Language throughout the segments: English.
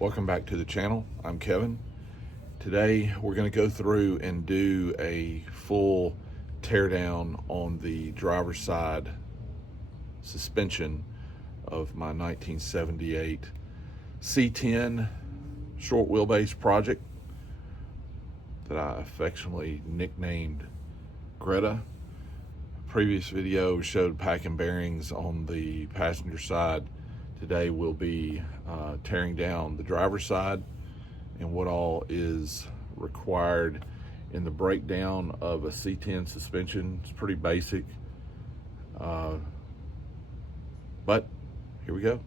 Welcome back to the channel. I'm Kevin. Today we're going to go through and do a full teardown on the driver's side suspension of my 1978 C10 short wheelbase project that I affectionately nicknamed GRETA. Previous video showed packing bearings on the passenger side. Today we'll be tearing down the driver's side and what all is required in the breakdown of a C10 suspension. It's pretty basic, but here we go.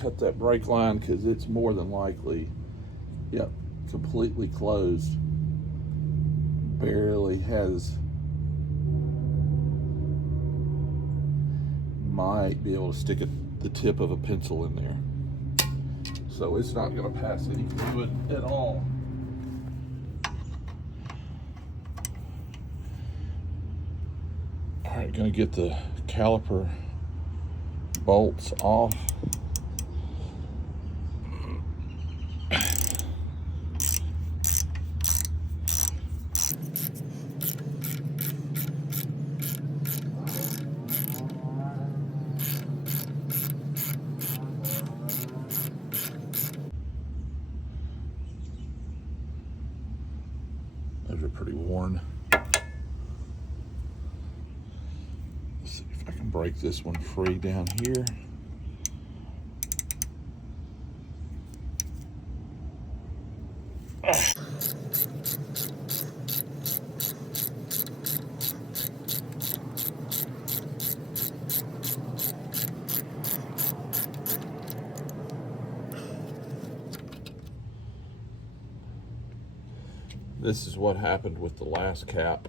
Cut that brake line because it's more than likely, yep, completely closed. Barely has, might be able to stick the tip of a pencil in there. So it's not going to pass any fluid at all. All right, going to get the caliper bolts off. Those are pretty worn. Let's see if I can break this one free down here. This is what happened with the last cap.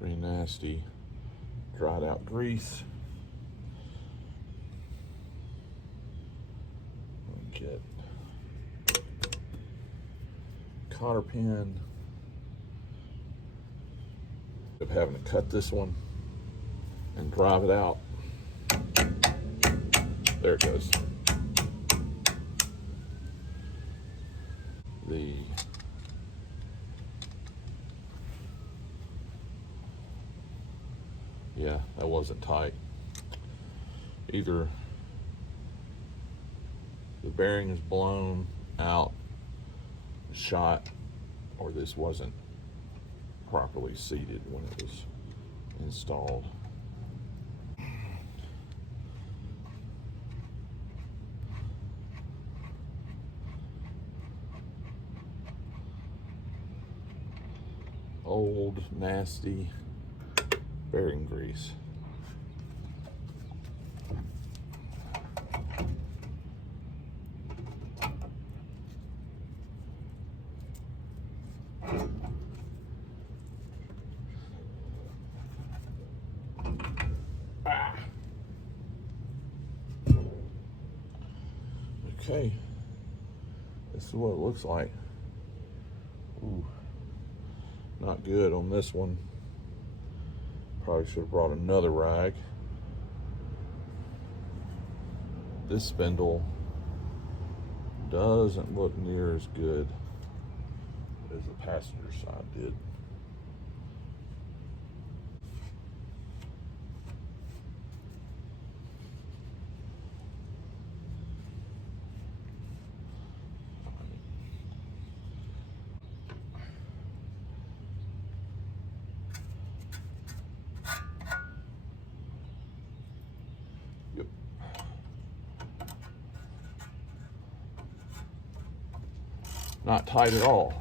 Pretty nasty, dried out grease. Get cotter pin. Of having to cut this one and drive it out. There it goes. Yeah, that wasn't tight. Either the bearing is blown out, shot, or this wasn't properly seated when it was installed. Old, nasty bearing grease. Okay, this is what it looks like. Ooh, not good on this one. Probably should have brought another rag. This spindle doesn't look near as good as the passenger side did. Not tight at all.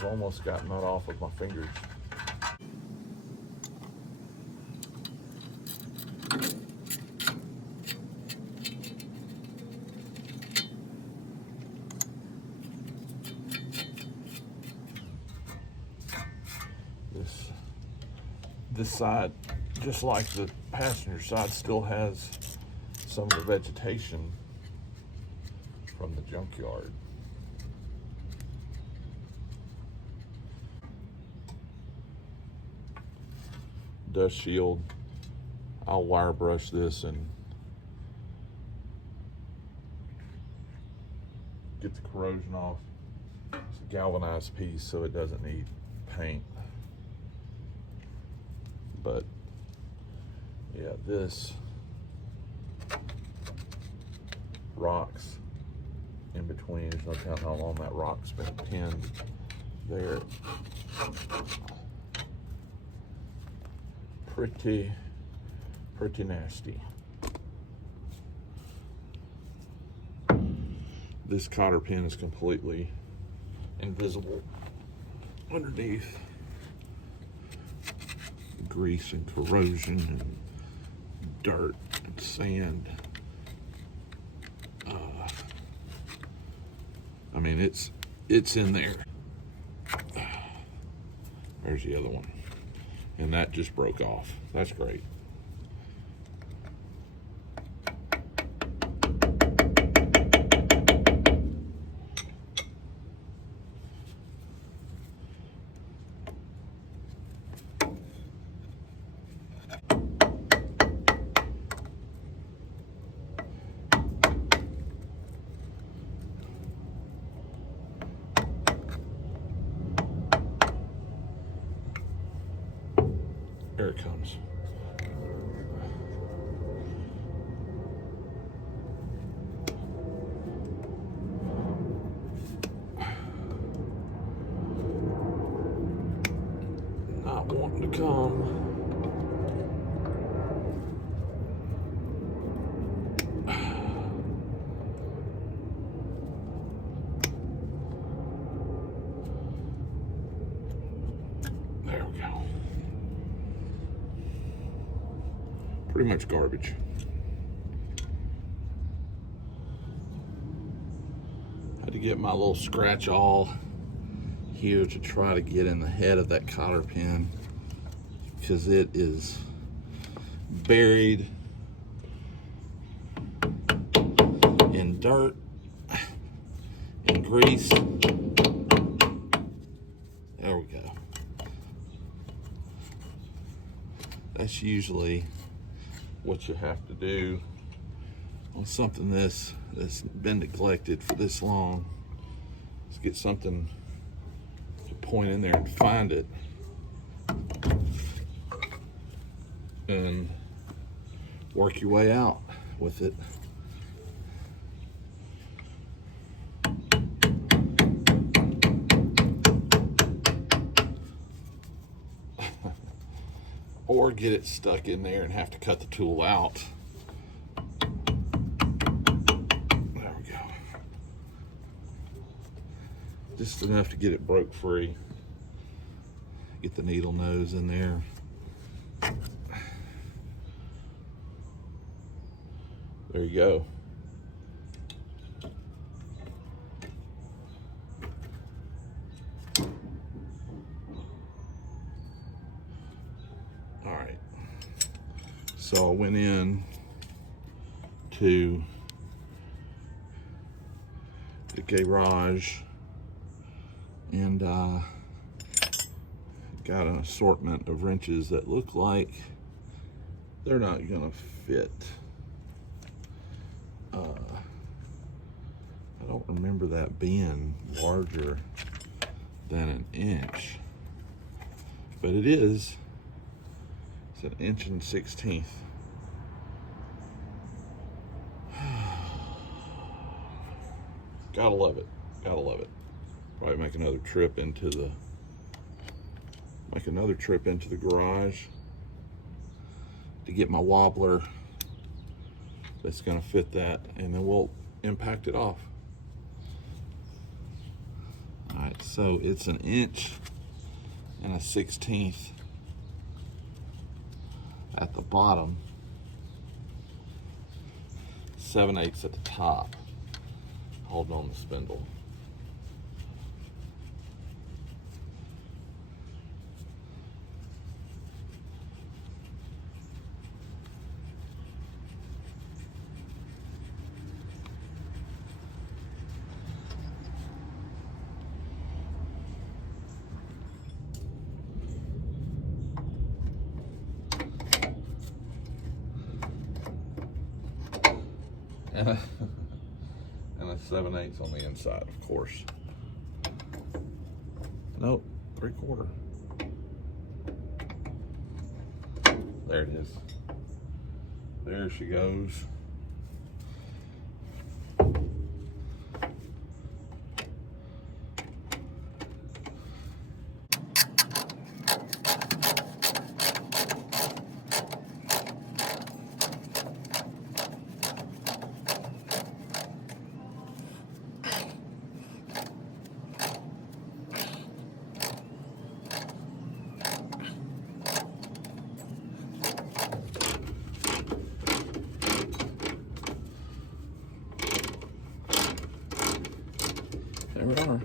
I've almost gotten that off of my fingers. This side, just like the passenger side, still has some of the vegetation from the junkyard. Dust shield. I'll wire brush this and get the corrosion off. It's a galvanized piece, so it doesn't need paint. But yeah, this rocks in between. There's no telling how long that rock's been pinned there. Pretty nasty. This cotter pin is completely invisible underneath grease and corrosion and dirt and sand. I mean, it's in there. There's the other one. And that just broke off. That's great. Here it comes. Not wanting to come. There we go. Pretty much garbage. Had to get my little scratch awl here to try to get in the head of that cotter pin because it is buried in dirt and grease. There we go. That's usually what you have to do on something that's been neglected for this long. Let's get something to point in there and find it, and work your way out with it. Or get it stuck in there and have to cut the tool out. There we go. Just enough to get it broke free. Get the needle nose in there. There you go. All right. So I went in to the garage and got an assortment of wrenches that look like they're not gonna fit. I don't remember that being larger than an inch, but it is. It's an 1 1/16. Gotta love it. Gotta love it. Probably make another trip into the garage to get my wobbler that's gonna fit that, and then we'll impact it off. All right, So it's 1 1/16 inches at the bottom, 7/8 at the top, holding on the spindle. And a 7/8 on the inside, of course. Nope, 3/4. There it is. There she goes. There we are.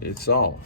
It's off.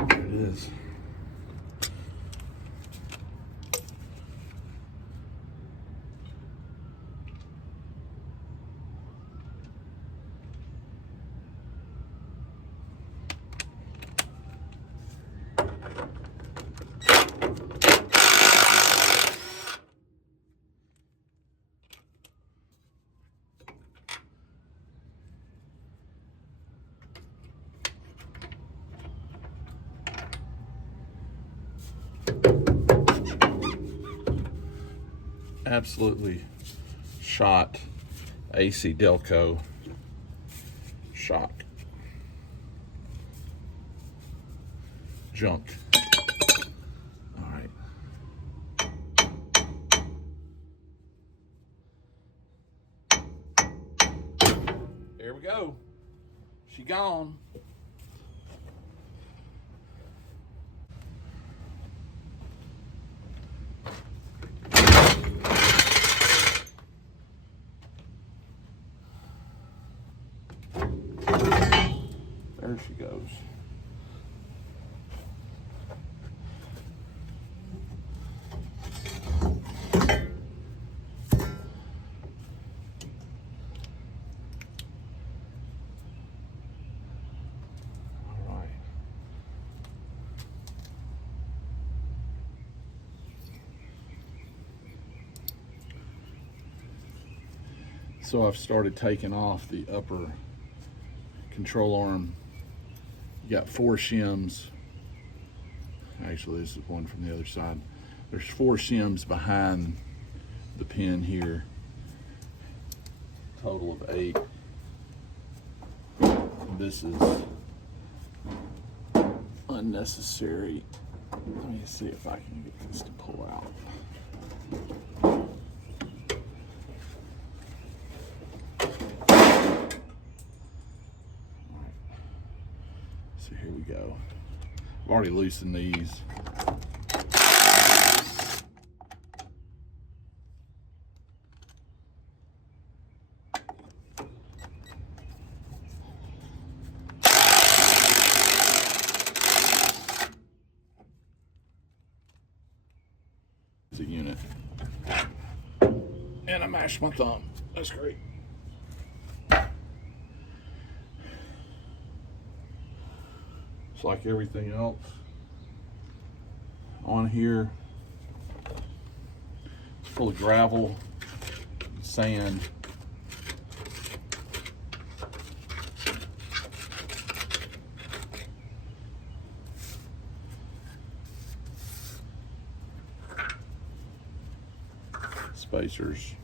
There it is. Absolutely shot AC Delco shock. Junk. All right. There we go. She gone. There she goes. All right. So I've started taking off the upper control arm. You got 4 shims. Actually, this is one from the other side. There's 4 shims behind the pin here. Total of 8. This is unnecessary. Let me see if I can get this to pull out. So here we go. I've already loosened these. It's a unit. And I mashed my thumb. That's great. It's like everything else on here. full of gravel, sand. Spacers.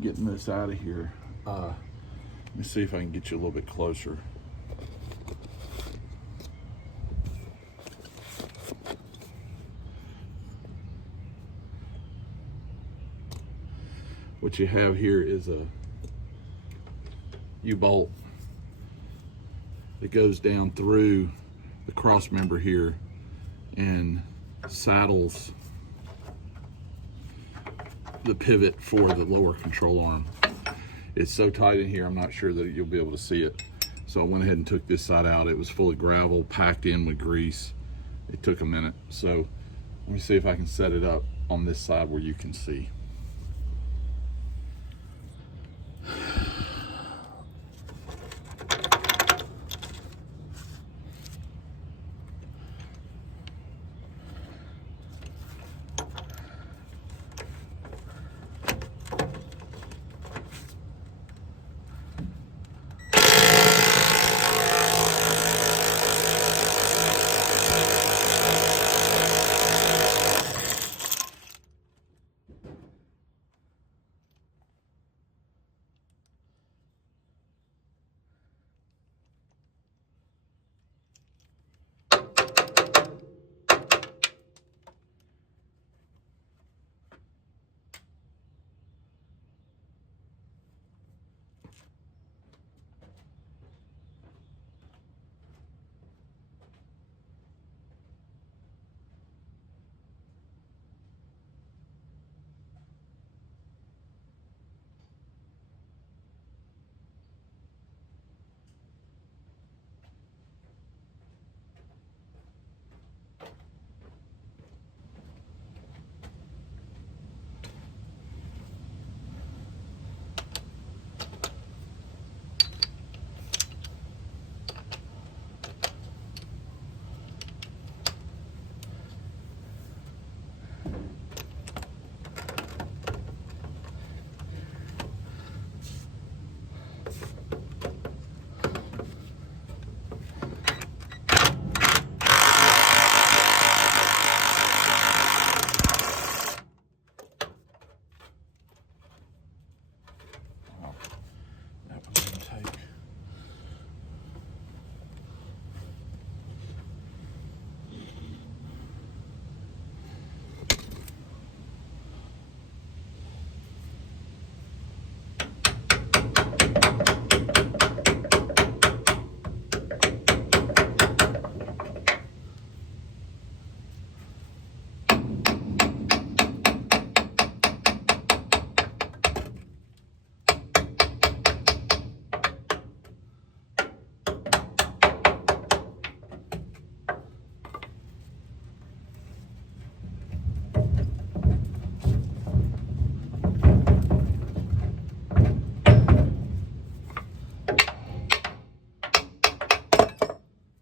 Getting this out of here. Let me see if I can get you a little bit closer. What you have here is a U-bolt that goes down through the cross member here and saddles the pivot for the lower control arm. It's so tight in here, I'm not sure that you'll be able to see it. So I went ahead and took this side out. It was full of gravel, packed in with grease. It took a minute. So let me see if I can set it up on this side where you can see.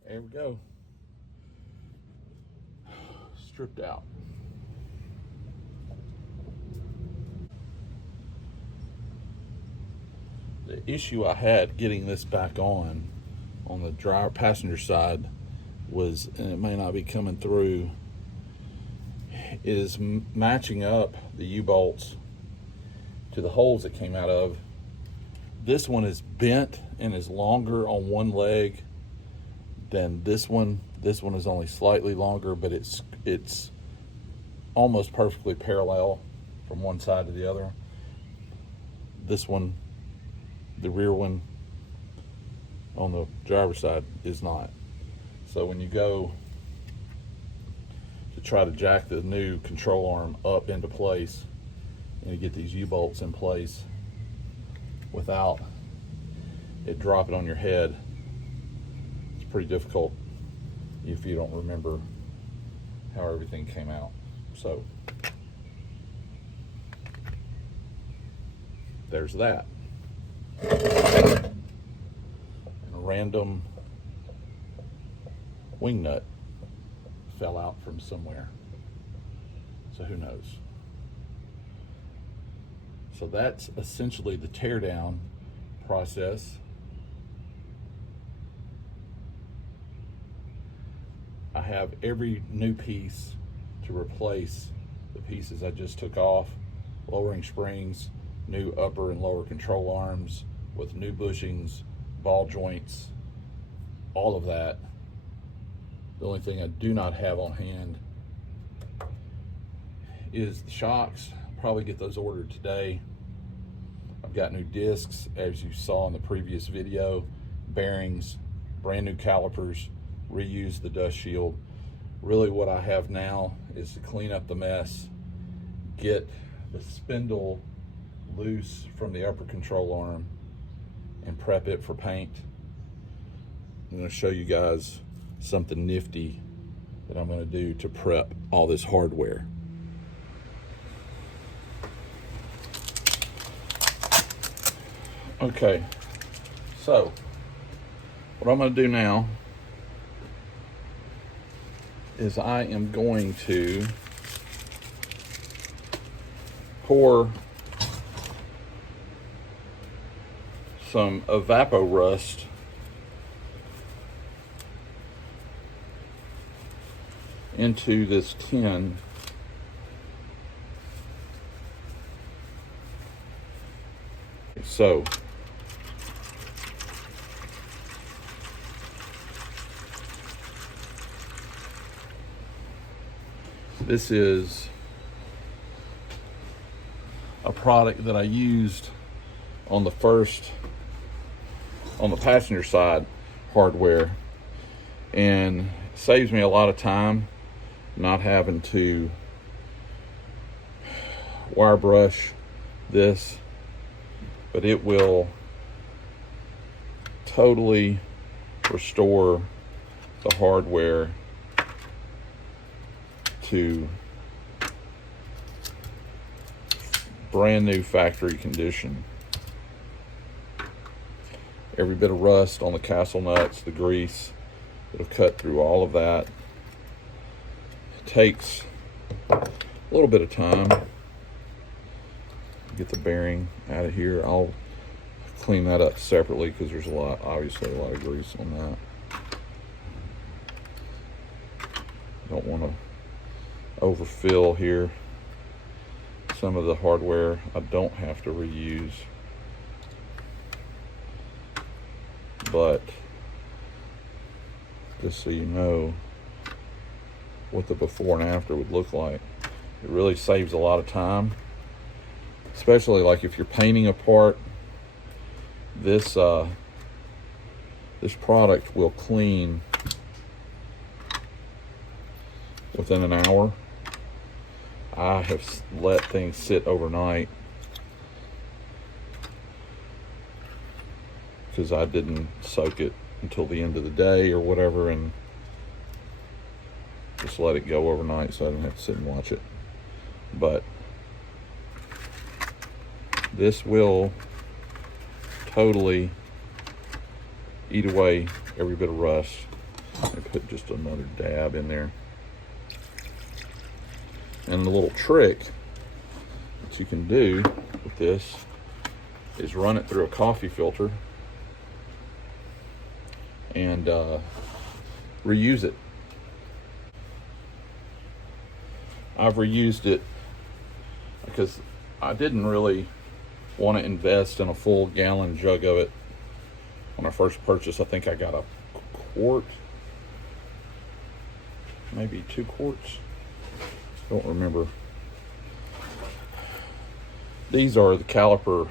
There we go. Stripped out. The issue I had getting this back on the driver passenger side was, and it may not be coming through, is matching up the U-bolts to the holes it came out of. This one is bent and is longer on one leg than this one. This one is only slightly longer, but it's almost perfectly parallel from one side to the other. This one, the rear one on the driver's side, is not. So when you go to try to jack the new control arm up into place and you get these U-bolts in place without it dropping on your head, it's pretty difficult if you don't remember how everything came out. So there's that. And a random wing nut fell out from somewhere. so who knows. So that's essentially the teardown process. I have every new piece to replace the pieces I just took off, lowering springs, new upper and lower control arms with new bushings, ball joints, all of that. The only thing I do not have on hand is the shocks. I'll probably get those ordered today. I've got new discs, as you saw in the previous video, bearings, brand new calipers, reuse the dust shield. Really what I have now is to clean up the mess, get the spindle loose from the upper control arm, and prep it for paint. I'm going to show you guys something nifty that I'm going to do to prep all this hardware. Okay, so what I'm going to do now is I am going to pour some Evapor-Rust into this tin. So this is a product that I used on the passenger side hardware, and saves me a lot of time not having to wire brush this, but it will totally restore the hardware to brand new factory condition. Every bit of rust on the castle nuts, the grease, it'll cut through all of that. It takes a little bit of time to get the bearing out of here. I'll clean that up separately because there's obviously a lot of grease on that. Don't want to overfill here. Some of the hardware I don't have to reuse, but just so you know what the before and after would look like. It really saves a lot of time, especially like if you're painting a part. This product will clean within an hour. I have let things sit overnight because I didn't soak it until the end of the day or whatever, and just let it go overnight so I didn't have to sit and watch it. But this will totally eat away every bit of rust. I put just another dab in there. And the little trick that you can do with this is run it through a coffee filter and reuse it. I've reused it because I didn't really want to invest in a full gallon jug of it. When I first purchased, I think I got a quart, maybe 2 quarts. Don't remember. These are the caliper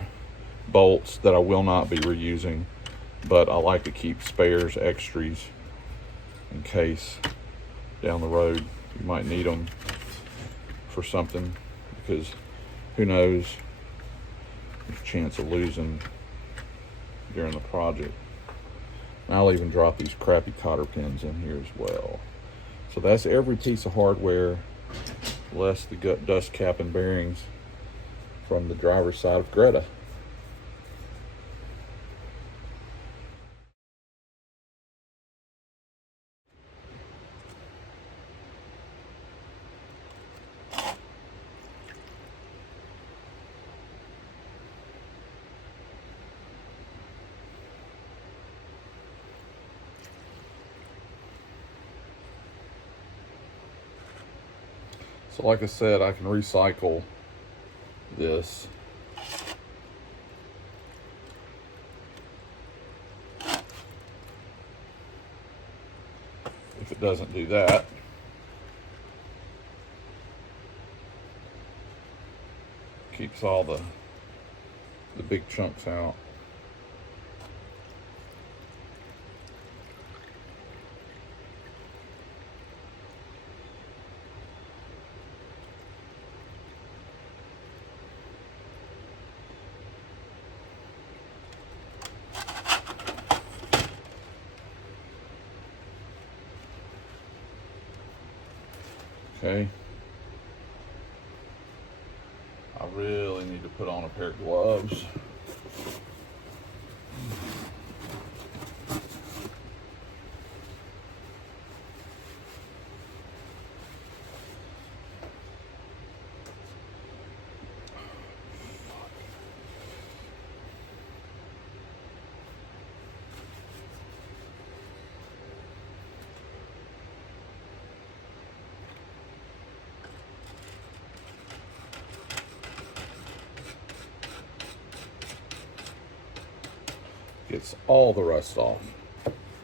bolts that I will not be reusing, but I like to keep spares, extras, in case down the road you might need them for something, because who knows, there's a chance of losing during the project. And I'll even drop these crappy cotter pins in here as well. So that's every piece of hardware, less the dust cap and bearings from the driver's side of GRETA. So like I said, I can recycle this. If it doesn't do that, keeps all the big chunks out. Okay. I really need to put on a pair of gloves. Gets all the rust off.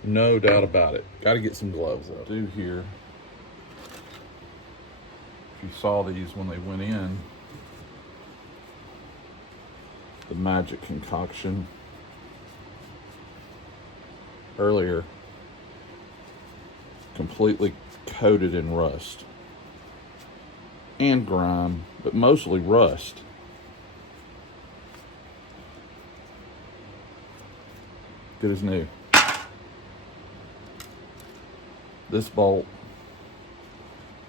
No doubt about it. Got to get some gloves up. Do here. If you saw these when they went in, the magic concoction earlier, completely coated in rust and grime, but mostly rust. Good as new. This bolt,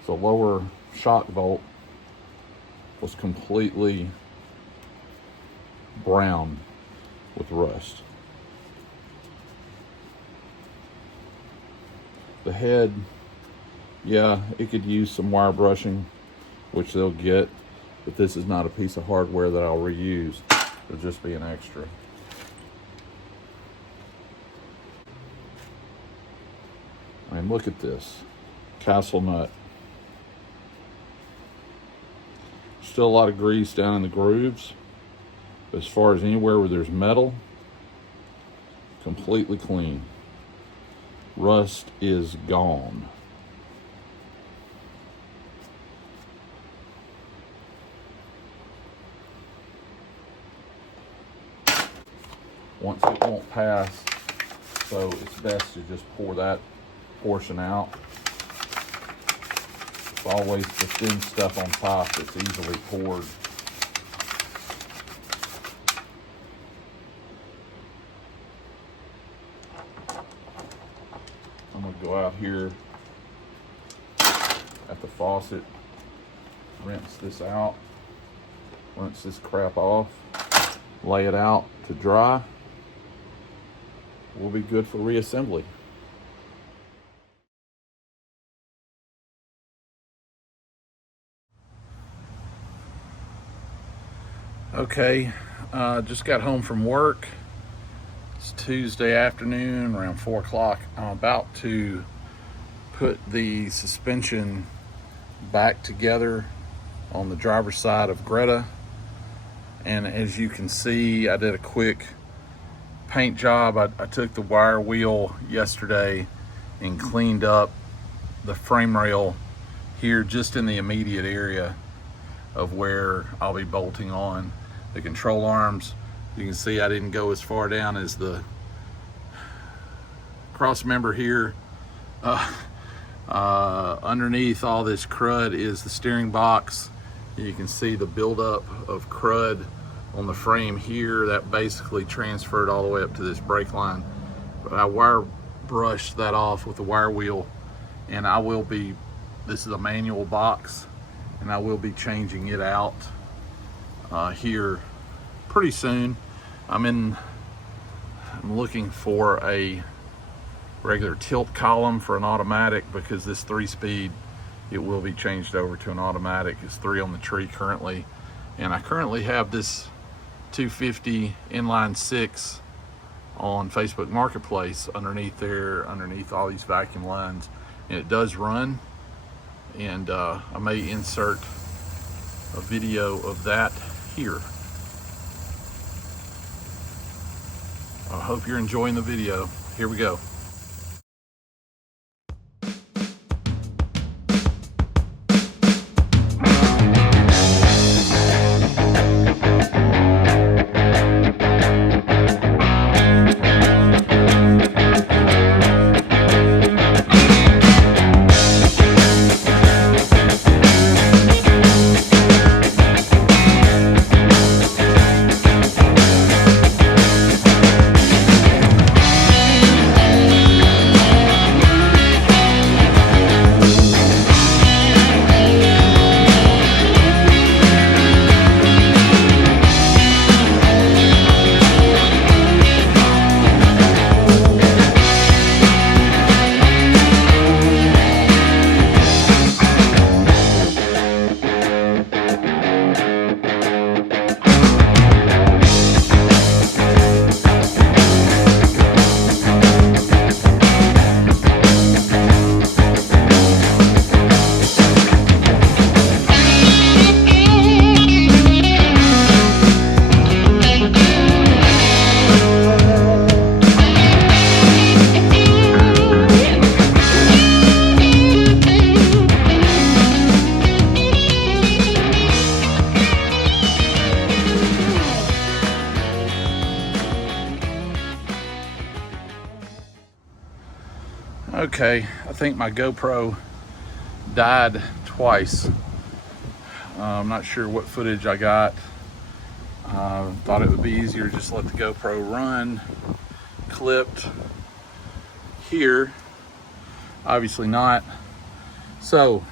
the lower shock bolt, was completely brown with rust. The head, yeah, it could use some wire brushing, which they'll get, but this is not a piece of hardware that I'll reuse. It'll just be an extra. And look at this castle nut. Still a lot of grease down in the grooves. But as far as anywhere where there's metal, completely clean. Rust is gone. Once it won't pass, so it's best to just pour that portion out. It's always the thin stuff on top that's easily poured. I'm gonna go out here at the faucet, rinse this out, rinse this crap off, lay it out to dry. We'll be good for reassembly. Okay, just got home from work. It's Tuesday afternoon around 4 o'clock. I'm about to put the suspension back together on the driver's side of GRETA. And as you can see, I did a quick paint job. I took the wire wheel yesterday and cleaned up the frame rail here just in the immediate area of where I'll be bolting on the control arms. You can see I didn't go as far down as the cross member here. Underneath all this crud is the steering box. You can see the buildup of crud on the frame here. That basically transferred all the way up to this brake line. But I wire brushed that off with the wire wheel, and I will be, this is a manual box, and I will be changing it out here pretty soon. I'm looking for a regular tilt column for an automatic, because this 3-speed, it will be changed over to an automatic. It's 3 on the tree currently, and I currently have this 250 inline 6 on Facebook Marketplace underneath there, underneath all these vacuum lines, and it does run. and I may insert a video of that here. I hope you're enjoying the video. Here we go. Okay, I think my GoPro died twice. I'm not sure what footage I got. Thought it would be easier to just let the GoPro run, clipped here. Obviously not. So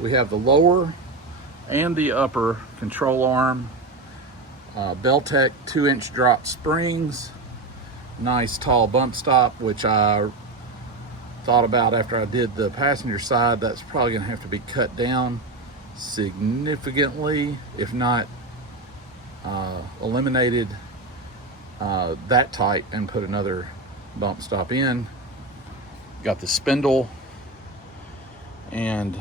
we have the lower and the upper control arm, Beltec 2-inch drop springs, nice tall bump stop, which I thought about after I did the passenger side. That's probably gonna have to be cut down significantly, if not eliminated that tight, and put another bump stop in. Got the spindle and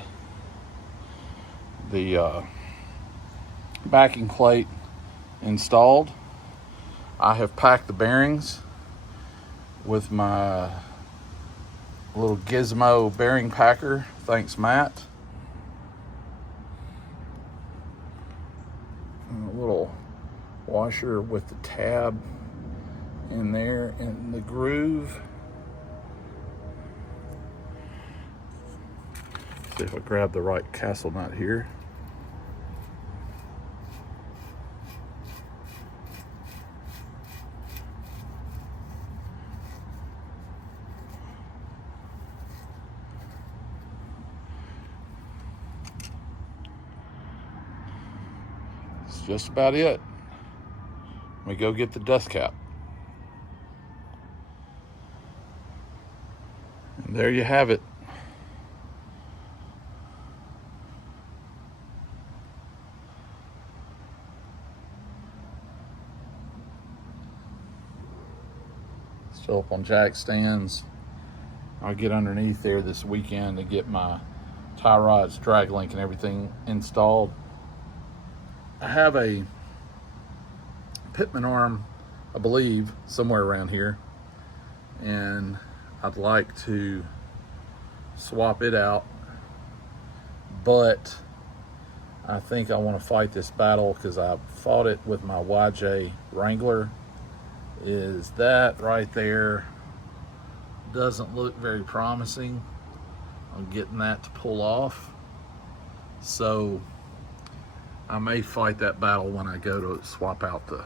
the backing plate installed. I have packed the bearings with my little gizmo bearing packer. Thanks, Matt. And a little washer with the tab in there in the groove. See if I grab the right castle nut here. That's just about it. Let me go get the dust cap. And there you have it. Still up on jack stands. I'll get underneath there this weekend to get my tie rods, drag link, and everything installed. I have a pitman arm, I believe, somewhere around here, and I'd like to swap it out, but I think I want to fight this battle because I fought it with my YJ Wrangler. Is that right there doesn't look very promising on getting that to pull off, so I may fight that battle when I go to swap out the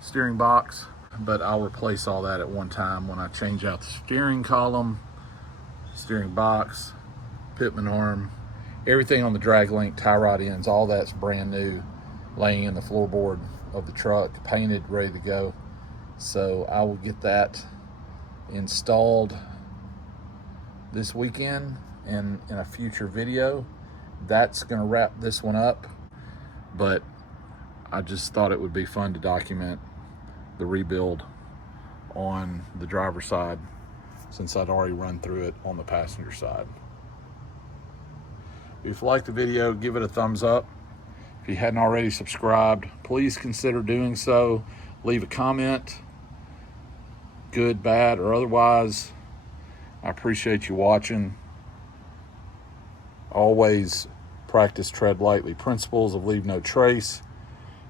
steering box, but I'll replace all that at one time when I change out the steering column, steering box, pitman arm, everything on the drag link, tie rod ends, all that's brand new, laying in the floorboard of the truck, painted, ready to go. So I will get that installed this weekend and in a future video. That's going to wrap this one up, but I just thought it would be fun to document the rebuild on the driver's side since I'd already run through it on the passenger side. If you liked the video, give it a thumbs up. If you hadn't already subscribed, please consider doing so. Leave a comment, good, bad, or otherwise. I appreciate you watching. Always practice tread lightly principles of leave no trace.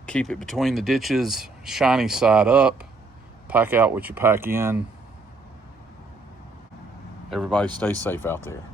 Keep it between the ditches, shiny side up. Pack out what you pack in. Everybody stay safe out there.